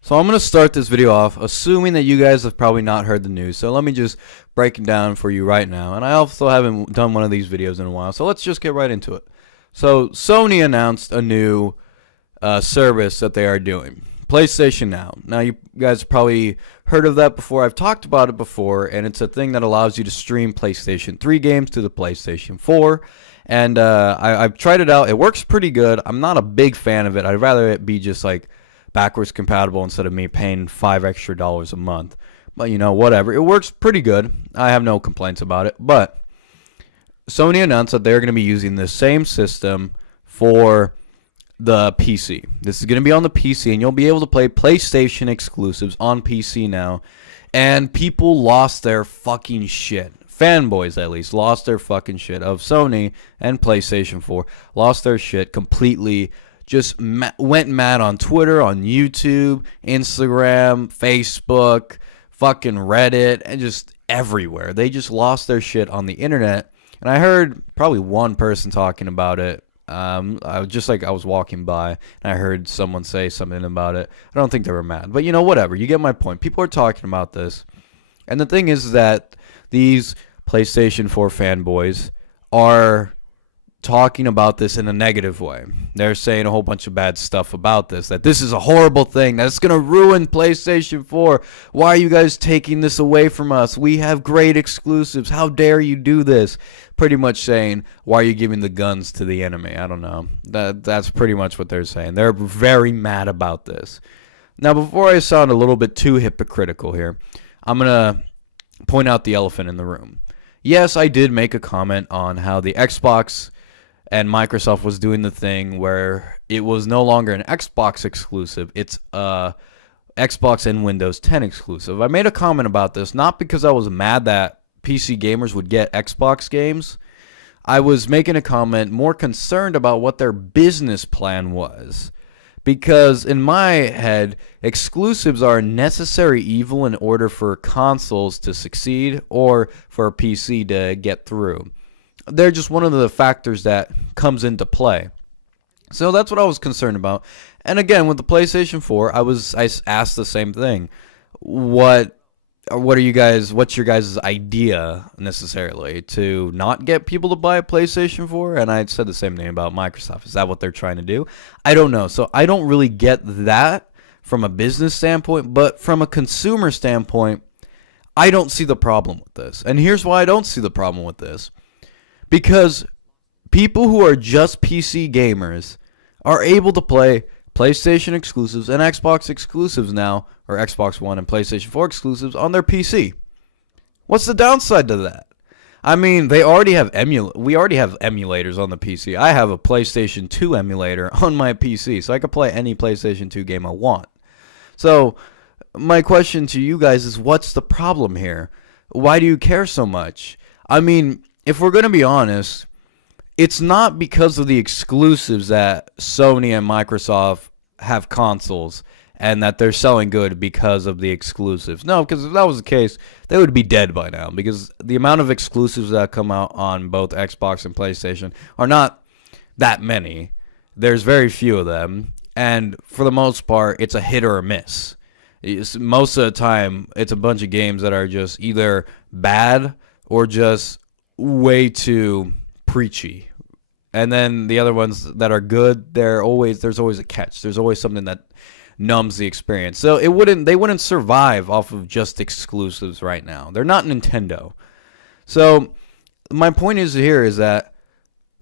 So I'm going to start this video off assuming that you guys have probably not heard the news. So let me just break it down for you right now. And I also haven't done one of these videos in a while. So let's just get right into it. So Sony announced a new service that they are doing. PlayStation Now. Now you guys probably heard of that before. I've talked about it before. And it's a thing that allows you to stream PlayStation 3 games to the PlayStation 4. And I've tried it out. It works pretty good. I'm not a big fan of it. I'd rather it be just like backwards compatible instead of me paying $5 extra a month. But you know, whatever. It works pretty good. I have no complaints about it. But Sony announced that they're going to be using the same system for the PC. This is going to be on the PC, and you'll be able to play PlayStation exclusives on PC now. And people lost their fucking shit. Fanboys, at least, lost their fucking shit of Sony and PlayStation 4. Lost their shit completely. Just went mad on Twitter, on YouTube, Instagram, Facebook, fucking Reddit, and just everywhere. They just lost their shit on the internet. And I heard probably one person talking about it. I was walking by, and I heard someone say something about it. I don't think they were mad. But, you know, whatever. You get my point. People are talking about this. And the thing is that these PlayStation 4 fanboys are talking about this in a negative way. They're saying a whole bunch of bad stuff about this, that this is a horrible thing, that's going to ruin PlayStation 4. Why are you guys taking this away from us? We have great exclusives. How dare you do this? Pretty much saying, why are you giving the guns to the enemy? I don't know. That's pretty much what they're saying. They're very mad about this. Now, before I sound a little bit too hypocritical here, I'm going to point out the elephant in the room. Yes, I did make a comment on how the Xbox and Microsoft was doing the thing where it was no longer an Xbox exclusive. It's a Xbox and Windows 10 exclusive. I made a comment about this not because I was mad that PC gamers would get Xbox games. I was making a comment more concerned about what their business plan was. Because in my head, exclusives are a necessary evil in order for consoles to succeed or for a PC to get through. They're just one of the factors that comes into play. So that's what I was concerned about. And again, with the PlayStation 4, I asked the same thing. What's your guys' idea necessarily to not get people to buy a PlayStation 4? And I said the same thing about Microsoft. Is that what they're trying to do? I don't know. So I don't really get that from a business standpoint, but from a consumer standpoint, I don't see the problem with this. And here's why I don't see the problem with this. Because people who are just PC gamers are able to play PlayStation exclusives and Xbox exclusives now, or Xbox One and PlayStation 4 exclusives on their PC. What's the downside to that? I mean, we already have emulators on the PC. I have a PlayStation 2 emulator on my PC, so I can play any PlayStation 2 game I want. So, my question to you guys is, what's the problem here? Why do you care so much? I mean, if we're going to be honest, it's not because of the exclusives that Sony and Microsoft have consoles and that they're selling good because of the exclusives. No, because if that was the case, they would be dead by now, because the amount of exclusives that come out on both Xbox and PlayStation are not that many. There's very few of them, and for the most part, it's a hit or a miss. Most of the time, it's a bunch of games that are just either bad or just way too preachy. And then the other ones that are good, there's always a catch. There's always something that numbs the experience. So they wouldn't survive off of just exclusives right now. They're not Nintendo. So my point is that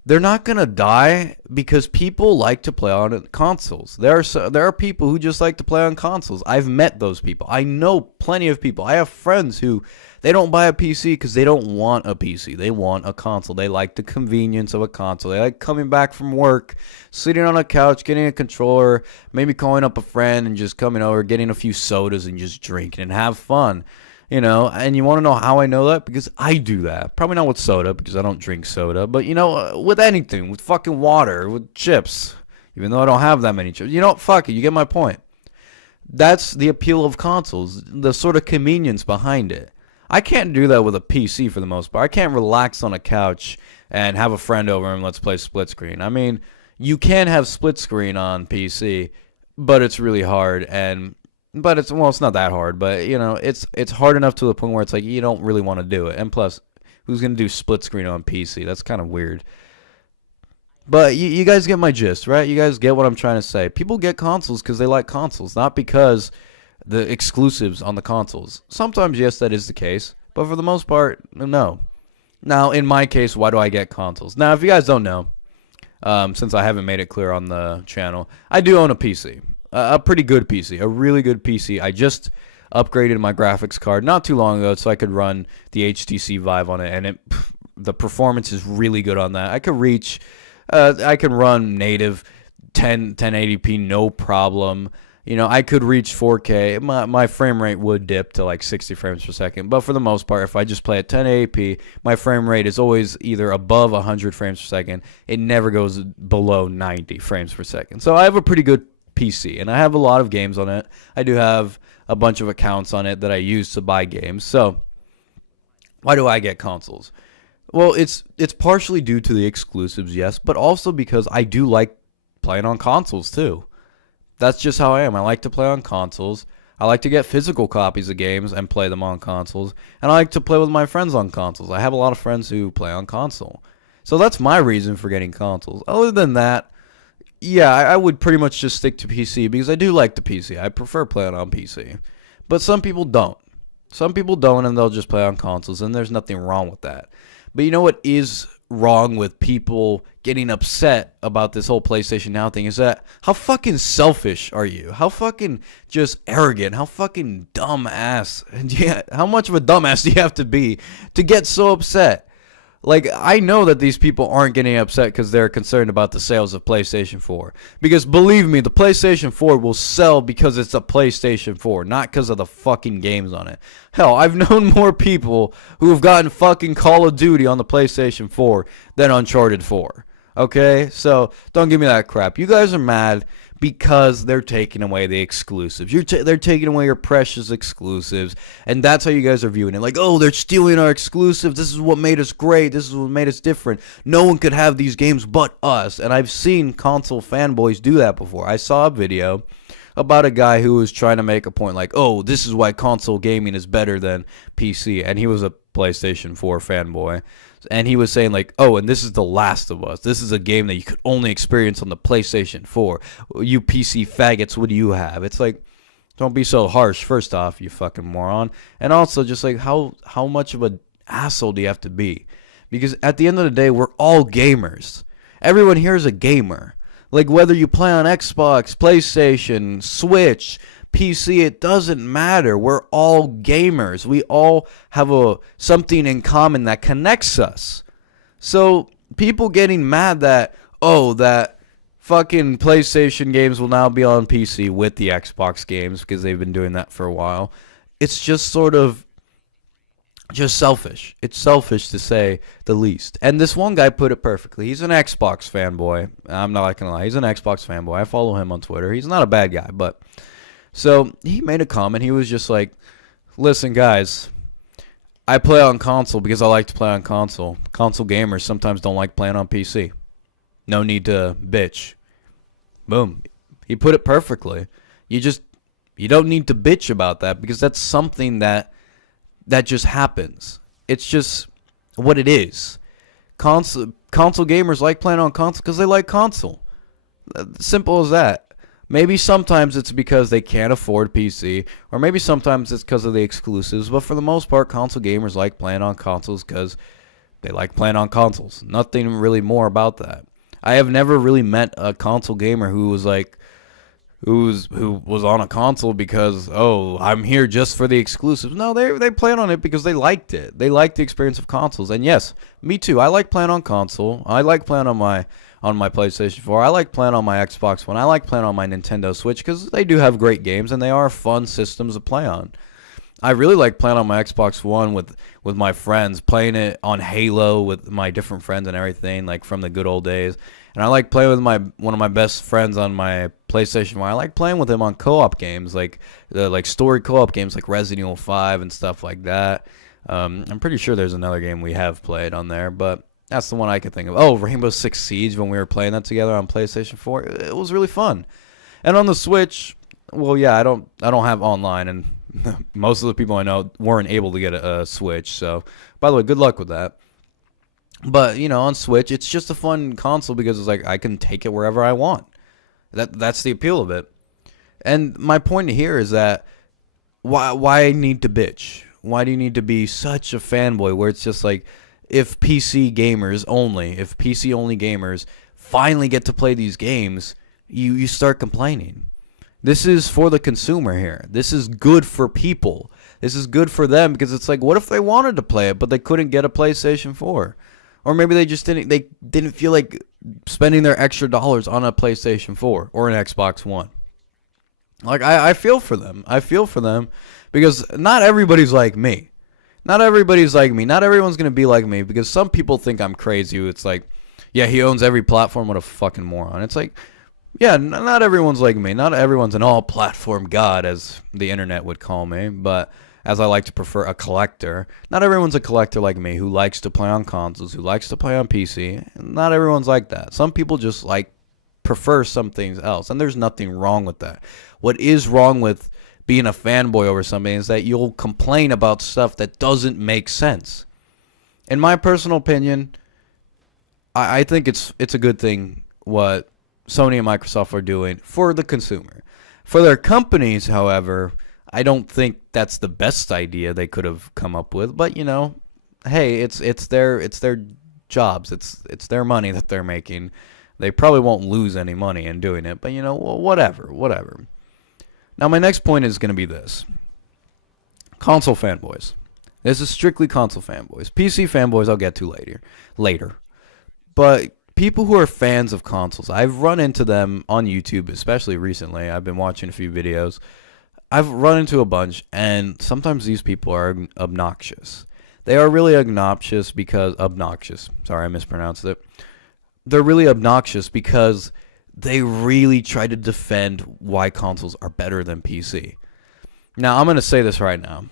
they're not going to die because people like to play on consoles. There are people who just like to play on consoles. I've met those people. I know plenty of people. I have friends who they don't buy a PC because they don't want a PC. They want a console. They like the convenience of a console. They like coming back from work, sitting on a couch, getting a controller, maybe calling up a friend and just coming over, getting a few sodas and just drinking and have fun. You know, and you want to know how I know that? Because I do that. Probably not with soda, because I don't drink soda. But, you know, with anything. With fucking water. With chips. Even though I don't have that many chips. You know what? Fuck it. You get my point. That's the appeal of consoles. The sort of convenience behind it. I can't do that with a PC for the most part. I can't relax on a couch and have a friend over and let's play split screen. I mean, you can have split screen on PC, but it's really hard. And But it's not that hard. But you know, it's hard enough to the point where it's like you don't really want to do it. And plus, who's gonna do split screen on PC? That's kind of weird. But you guys get my gist, right? You guys get what I'm trying to say. People get consoles because they like consoles, not because the exclusives on the consoles. Sometimes, yes, that is the case. But for the most part, no. Now, in my case, why do I get consoles? Now, if you guys don't know, since I haven't made it clear on the channel, I do own a PC. A pretty good PC. A really good PC. I just upgraded my graphics card not too long ago so I could run the HTC Vive on it. And the performance is really good on that. I can run native 1080p no problem. You know, I could reach 4K. My frame rate would dip to like 60 frames per second. But for the most part, if I just play at 1080p, my frame rate is always either above 100 frames per second. It never goes below 90 frames per second. So I have a pretty good PC, and I have a lot of games on it. I do have a bunch of accounts on it that I use to buy games. So why do I get consoles? Well, it's partially due to the exclusives, yes, but also because I do like playing on consoles too. That's just how I am. I like to play on consoles. I like to get physical copies of games and play them on consoles. And I like to play with my friends on consoles. I have a lot of friends who play on console. So that's my reason for getting consoles. Other than that, yeah, I would pretty much just stick to PC because I do like the PC. I prefer playing on PC. But some people don't. Some people don't, and they'll just play on consoles, and there's nothing wrong with that. But you know what is wrong with people getting upset about this whole PlayStation Now thing is that how fucking selfish are you? How fucking just arrogant? How fucking dumbass? And yeah, how much of a dumbass do you have to be to get so upset? Like, I know that these people aren't getting upset because they're concerned about the sales of PlayStation 4. Because believe me, the PlayStation 4 will sell because it's a PlayStation 4, not because of the fucking games on it. Hell, I've known more people who have gotten fucking Call of Duty on the PlayStation 4 than Uncharted 4. Okay? So, don't give me that crap. You guys are mad because they're taking away the exclusives. They're taking away your precious exclusives, and that's how you guys are viewing it. Like, oh, they're stealing our exclusives. This is what made us great. This is what made us different. No one could have these games but us. And I've seen console fanboys do that before. I saw a video about a guy who was trying to make a point like, oh, this is why console gaming is better than PC, and he was a PlayStation 4 fanboy. And he was saying like, oh, and this is The Last of Us. This is a game that you could only experience on the PlayStation 4. You PC faggots, what do you have? It's like, don't be so harsh, first off, you fucking moron. And also, just like, how much of an asshole do you have to be? Because at the end of the day, we're all gamers. Everyone here is a gamer. Like, whether you play on Xbox, PlayStation, Switch, PC, it doesn't matter. We're all gamers. We all have something in common that connects us. So people getting mad that, oh, that fucking PlayStation games will now be on PC with the Xbox games because they've been doing that for a while. It's just sort of just selfish. It's selfish to say the least. And this one guy put it perfectly. He's an Xbox fanboy. I'm not gonna lie. He's an Xbox fanboy. I follow him on Twitter. He's not a bad guy, but so he made a comment. He was just like, listen, guys, I play on console because I like to play on console. Console gamers sometimes don't like playing on PC. No need to bitch. Boom. He put it perfectly. You don't need to bitch about that because that's something that just happens. It's just what it is. Console gamers like playing on console because they like console. Simple as that. Maybe sometimes it's because they can't afford PC, or maybe sometimes it's because of the exclusives, but for the most part, console gamers like playing on consoles because they like playing on consoles. Nothing really more about that. I have never really met a console gamer who was like, who was on a console because, oh, I'm here just for the exclusives. No, they played on it because they liked it. They liked the experience of consoles. And yes, me too. I like playing on console. I like playing on my PlayStation 4. I like playing on my Xbox One. I like playing on my Nintendo Switch because they do have great games and they are fun systems to play on. I really like playing on my Xbox One with my friends, playing it on Halo with my different friends and everything, like from the good old days. And I like playing with one of my best friends on my PlayStation 1. I like playing with him on co-op games, like story co-op games like Resident Evil 5 and stuff like that. I'm pretty sure there's another game we have played on there, but that's the one I could think of. Oh, Rainbow Six Siege, when we were playing that together on PlayStation 4. It was really fun. And on the Switch, well, yeah, I don't have online, and most of the people I know weren't able to get a Switch. So, by the way, good luck with that. But on Switch, it's just a fun console because it's like I can take it wherever I want. That's the appeal of it. And my point here is that why need to bitch? Why do you need to be such a fanboy where it's just like if PC only gamers finally get to play these games, you start complaining. This is for the consumer here. This is good for people. This is good for them because it's like, what if they wanted to play it but they couldn't get a PlayStation 4? Or maybe they didn't feel like spending their extra dollars on a PlayStation 4 or an Xbox One. Like, I feel for them. I feel for them because not everybody's like me. Not everybody's like me. Not everyone's going to be like me because some people think I'm crazy. It's like, yeah, he owns every platform. What a fucking moron. It's like, yeah, not everyone's like me. Not everyone's an all-platform god, as the internet would call me. But as I like to prefer, a collector. Not everyone's a collector like me who likes to play on consoles, who likes to play on PC. Not everyone's like that. Some people just prefer some things else, and there's nothing wrong with that. What is wrong with being a fanboy over something is that you'll complain about stuff that doesn't make sense. In my personal opinion, I think it's a good thing what Sony and Microsoft are doing for the consumer. For their companies, however, I don't think that's the best idea they could have come up with. But hey, it's their jobs, it's their money that they're making. They probably won't lose any money in doing it. But well, whatever. Now my next point is going to be this: console fanboys. This is strictly console fanboys. PC fanboys I'll get to later. But people who are fans of consoles, I've run into them on YouTube, especially recently. I've been watching a few videos. I've run into a bunch, and sometimes these people are obnoxious. They are really obnoxious. Sorry, I mispronounced it. They're really obnoxious because they really try to defend why consoles are better than PC. Now, I'm going to say this right now.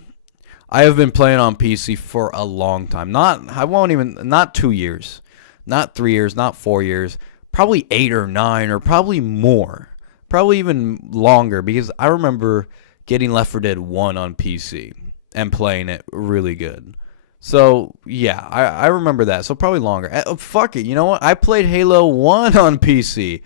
I have been playing on PC for a long time. Not 2 years. Not 3 years, not 4 years, probably 8 or 9 or probably more. Probably even longer because I remember getting Left 4 Dead 1 on PC and playing it really good. So, yeah, I remember that. So probably longer. Fuck it, you know what? I played Halo 1 on PC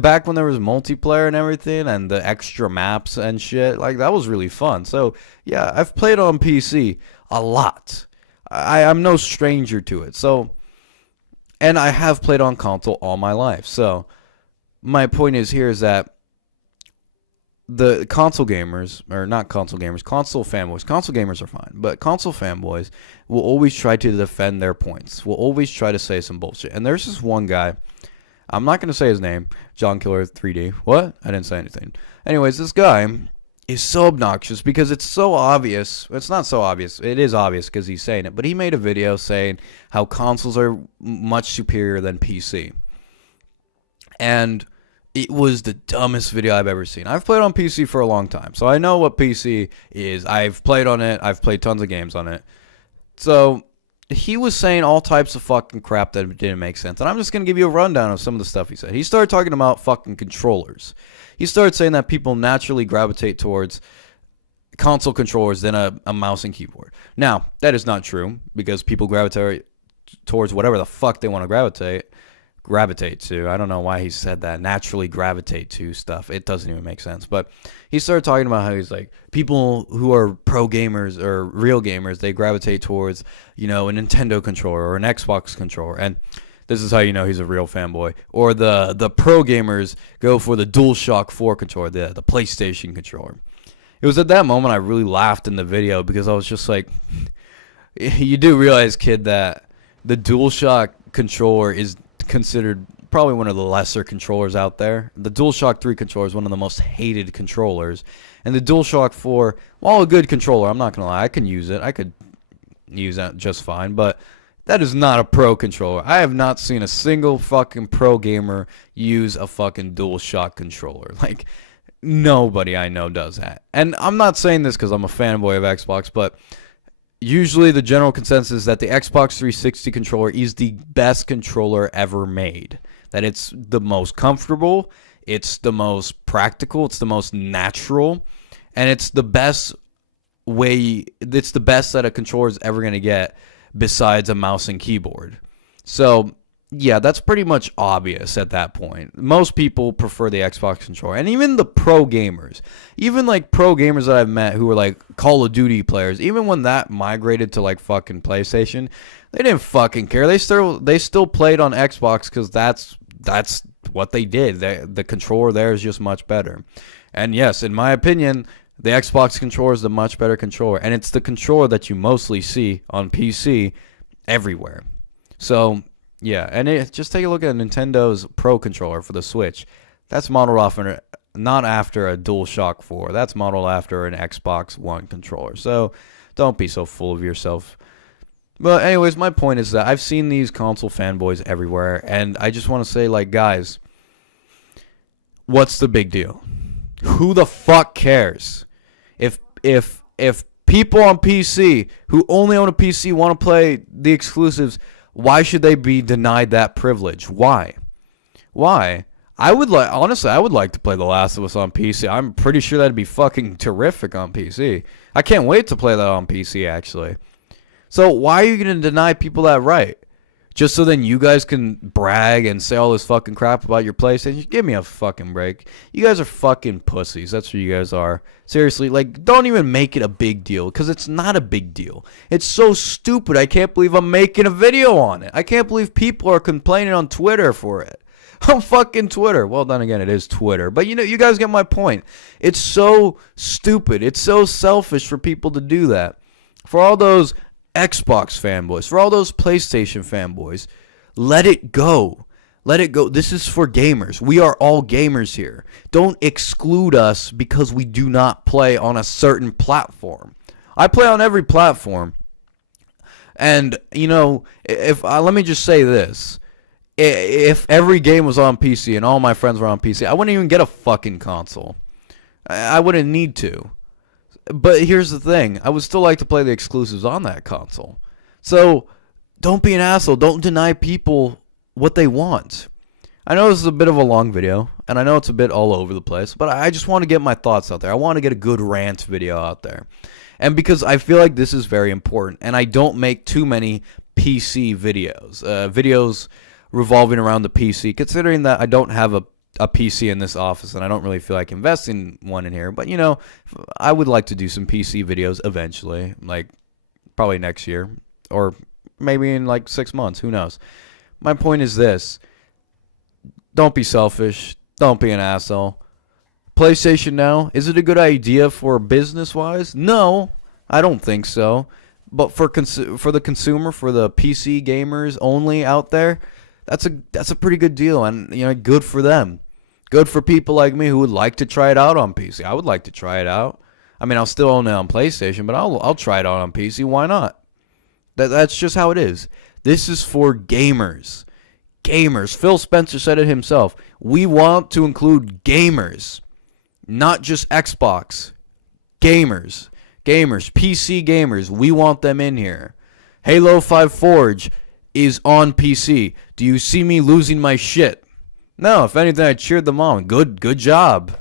back when there was multiplayer and everything and the extra maps and shit. Like, that was really fun. So, yeah, I've played on PC a lot. I'm no stranger to it. So, and I have played on console all my life. So, my point is that the console gamers, or not console gamers, console fanboys. Console gamers are fine, but console fanboys will always try to defend their points. Will always try to say some bullshit. And there's this one guy, I'm not going to say his name, John Killer 3D. What? I didn't say anything. Anyways, this guy is so obnoxious because it's so obvious. It's not so obvious. It is obvious because he's saying it. But he made a video saying how consoles are much superior than PC. And it was the dumbest video I've ever seen. I've played on PC for a long time, so I know what PC is. I've played on it. I've played tons of games on it. So he was saying all types of fucking crap that didn't make sense. And I'm just going to give you a rundown of some of the stuff he said. He started talking about fucking controllers. He started saying that people naturally gravitate towards console controllers than a mouse and keyboard. Now, that is not true because people gravitate towards whatever the fuck they want to gravitate to. I don't know why he said that. Naturally gravitate to stuff. It doesn't even make sense. But he started talking about how he's like, people who are pro gamers or real gamers, they gravitate towards, a Nintendo controller or an Xbox controller. And this is how you know he's a real fanboy. Or the pro gamers go for the DualShock 4 controller, the PlayStation controller. It was at that moment I really laughed in the video because I was just like, you do realize, kid, that the DualShock controller is considered probably one of the lesser controllers out there. The DualShock 3 controller is one of the most hated controllers. And the DualShock 4, while a good controller, I'm not going to lie, I can use it. I could use that just fine. But that is not a pro controller. I have not seen a single fucking pro gamer use a fucking DualShock controller. Like, nobody I know does that. And I'm not saying this because I'm a fanboy of Xbox, but usually the general consensus is that the Xbox 360 controller is the best controller ever made. That it's the most comfortable, It's the most practical, it's the most natural, and it's the best way, it's the best that a controller is ever going to get besides a mouse and keyboard. So, yeah, that's pretty much obvious at that point. Most people prefer the Xbox controller. And even the pro gamers, even like pro gamers that I've met who were like Call of Duty players, even when that migrated to like fucking PlayStation, they didn't fucking care. They still played on Xbox because that's what they did. The controller there is just much better. And yes, in my opinion, the Xbox controller is the much better controller. And it's the controller that you mostly see on PC everywhere. So, yeah, and just take a look at Nintendo's Pro controller for the Switch. That's modeled off not after a DualShock 4. That's modeled after an Xbox One controller. So don't be so full of yourself. But anyways, my point is that I've seen these console fanboys everywhere, and I just want to say, like, guys, what's the big deal? Who the fuck cares? If people on PC who only own a PC want to play the exclusives, why should they be denied that privilege? Why? Honestly, I would like to play The Last of Us on PC. I'm pretty sure that'd be fucking terrific on PC. I can't wait to play that on PC, actually. So why are you going to deny people that right? Just so then you guys can brag and say all this fucking crap about your PlayStation? Give me a fucking break. You guys are fucking pussies. That's what you guys are. Seriously, like, don't even make it a big deal, because it's not a big deal. It's so stupid. I can't believe I'm making a video on it. I can't believe people are complaining on Twitter for it. On fucking Twitter. Well, then again, it is Twitter. But, you guys get my point. It's so stupid. It's so selfish for people to do that. For all those Xbox fanboys, for all those PlayStation fanboys, let it go. Let it go. This is for gamers. We are all gamers here. Don't exclude us because we do not play on a certain platform. I play on every platform. And, if let me just say this. If every game was on PC and all my friends were on PC, I wouldn't even get a fucking console. I wouldn't need to. But here's the thing. I would still like to play the exclusives on that console. So, don't be an asshole. Don't deny people what they want. I know this is a bit of a long video, and I know it's a bit all over the place, but I just want to get my thoughts out there. I want to get a good rant video out there. And because I feel like this is very important, and I don't make too many PC videos. Videos revolving around the PC, considering that I don't have a PC in this office, and I don't really feel like investing one in here. But, I would like to do some PC videos eventually, like probably next year, or maybe in like 6 months. Who knows? My point is this. Don't be selfish. Don't be an asshole. PlayStation Now, is it a good idea for business-wise? No, I don't think so. But for the consumer, for the PC gamers only out there, that's a pretty good deal, and good for them. Good for people like me who would like to try it out on PC. I would like to try it out. I mean, I'll still own it on PlayStation, but I'll try it out on PC. Why not? That's just how it is. This is for gamers. Gamers. Phil Spencer said it himself. We want to include gamers, not just Xbox. Gamers. PC gamers. We want them in here. Halo 5 Forge is on PC. Do you see me losing my shit? No, if anything, I cheered them on. Good job.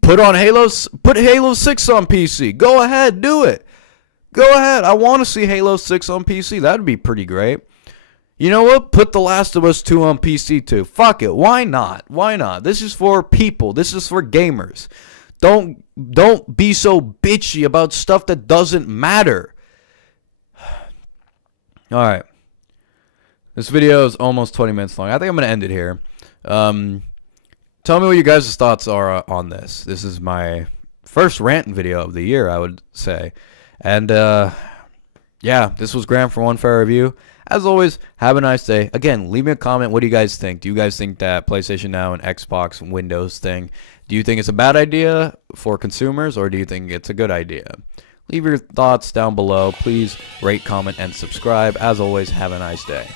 Put Halo 6 on PC. Go ahead, do it. Go ahead. I want to see Halo 6 on PC. That'd be pretty great. You know what? Put The Last of Us 2 on PC too. Fuck it. Why not? This is for people. This is for gamers. Don't be so bitchy about stuff that doesn't matter. All right. This video is almost 20 minutes long. I think I'm going to end it here. Tell me what you guys' thoughts are on this. This is my first rant video of the year, I would say. And, yeah, this was Graham for One Fair Review. As always, have a nice day. Again, leave me a comment. What do you guys think? Do you guys think that PlayStation Now and Xbox and Windows thing, do you think it's a bad idea for consumers, or do you think it's a good idea? Leave your thoughts down below. Please rate, comment, and subscribe. As always, have a nice day.